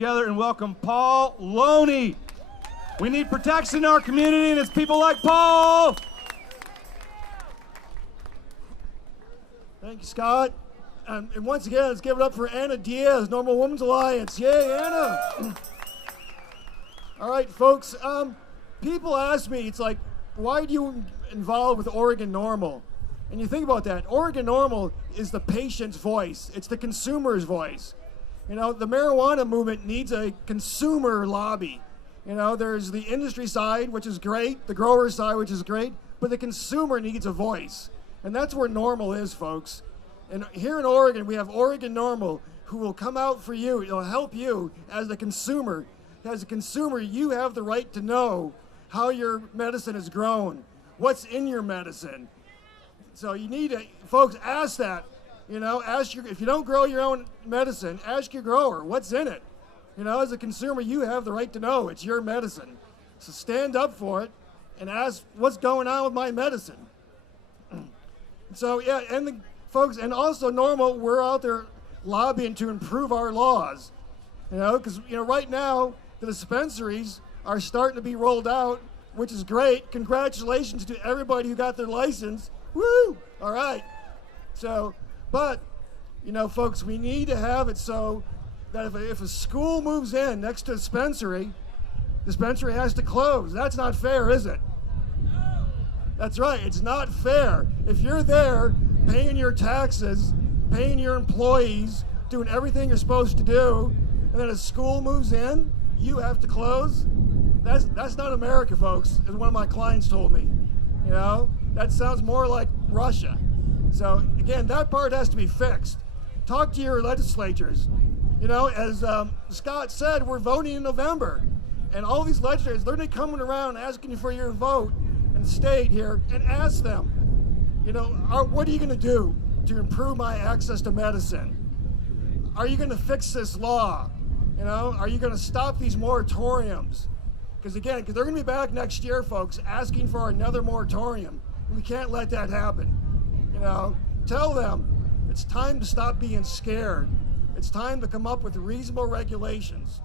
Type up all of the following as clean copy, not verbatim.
Together and welcome Paul Loney. We need protection in our community, and it's people like Paul. Thank you, Scott. And once again, let's give it up for Anna Diaz, Normal Women's Alliance. Yay, Anna. All right, folks. People ask me, it's like, why do you involve with Oregon Normal? And you think about that. Oregon Normal is the patient's voice. It's the consumer's voice. You know, the marijuana movement needs a consumer lobby. You know, there's the industry side, which is great, the grower side, which is great, but the consumer needs a voice. And that's where Normal is, folks. And here in Oregon, we have Oregon Normal, who will come out for you. It'll help you as a consumer. As a consumer, you have the right to know how your medicine is grown, what's in your medicine. So you need to, folks, ask that. You know, if you don't grow your own medicine, ask your grower, what's in it? You know, as a consumer, you have the right to know it's your medicine. So stand up for it and ask, what's going on with my medicine? So, yeah, and folks, and also Normal, we're out there lobbying to improve our laws. You know, because, you know, right now, the dispensaries are starting to be rolled out, which is great. Congratulations to everybody who got their license. Woo! All right. So, but, you know, folks, we need to have it so that if a school moves in next to a dispensary has to close. That's not fair, is it? That's right, it's not fair. If you're there paying your taxes, paying your employees, doing everything you're supposed to do, and then a school moves in, you have to close? That's not America, folks, as one of my clients told me. You know, that sounds more like Russia. So, again, that part has to be fixed. Talk to your legislatures. You know, as Scott said, we're voting in November. And all these legislators, they're going to be coming around asking you for your vote in the state here, and ask them, you know, what are you going to do to improve my access to medicine? Are you going to fix this law? You know, are you going to stop these moratoriums? Because again, they're going to be back next year, folks, asking for another moratorium. We can't let that happen. You know, tell them it's time to stop being scared. It's time to come up with reasonable regulations.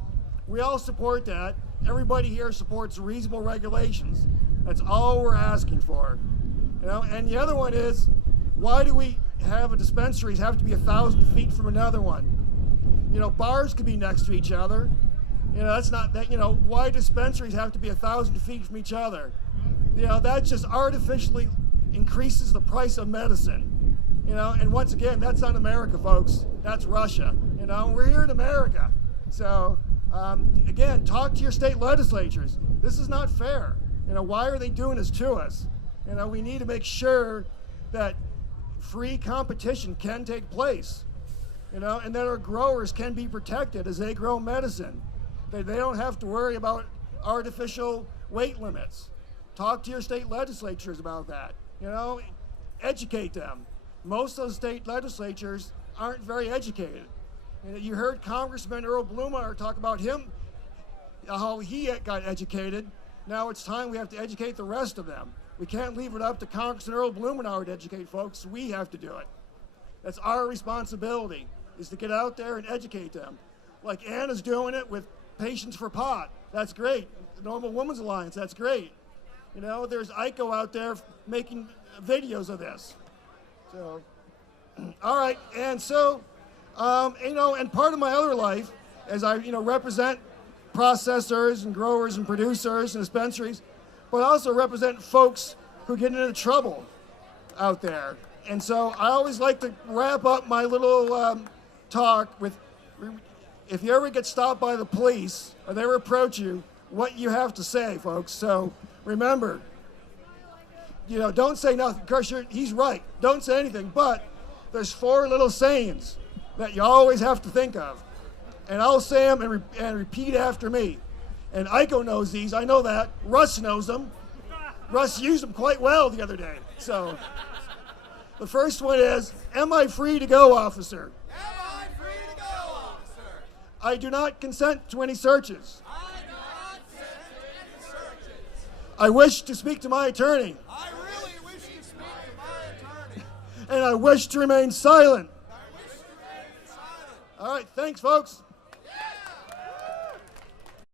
We all support that. Everybody here supports reasonable regulations. That's all we're asking for. You know, and the other one is, why do we have dispensaries have to be 1,000 feet from another one? You know, bars could be next to each other. You know, that's not that. You know, why dispensaries have to be 1,000 feet from each other? You know, that just artificially increases the price of medicine. You know, and once again, that's not America, folks. That's Russia. You know, we're here in America. So, again, talk to your state legislatures. This is not fair. You know, why are they doing this to us? You know, we need to make sure that free competition can take place. You know, and that our growers can be protected as they grow medicine. They don't have to worry about artificial weight limits. Talk to your state legislatures about that. You know, educate them. Most of those state legislatures aren't very educated. You heard Congressman Earl Blumenauer talk about him, how he got educated. Now it's time we have to educate the rest of them. We can't leave it up to Congressman Earl Blumenauer to educate folks. We have to do it. That's our responsibility, is to get out there and educate them. Like Anna's doing it with Patients for Pot. That's great. The Normal Women's Alliance, that's great. You know, there's ICO out there making videos of this. So, all right, and so, you know, and part of my other life, as I, you know, represent processors and growers and producers and dispensaries, but I also represent folks who get into trouble out there. And so I always like to wrap up my little talk with, if you ever get stopped by the police or they ever approach you, what you have to say, folks. So remember, you know, don't say nothing. Of course, he's right. Don't say anything. But there's 4 little sayings that you always have to think of. And I'll say them and repeat after me. And Iko knows these. I know that. Russ knows them. Russ used them quite well the other day. So the first one is, am I free to go, officer? Am I free to go, officer? I do not consent to any searches. I do not consent to any searches. I wish to speak to my attorney. I really wish to speak to my attorney. And I wish to remain silent. I wish to remain silent. All right, thanks, folks.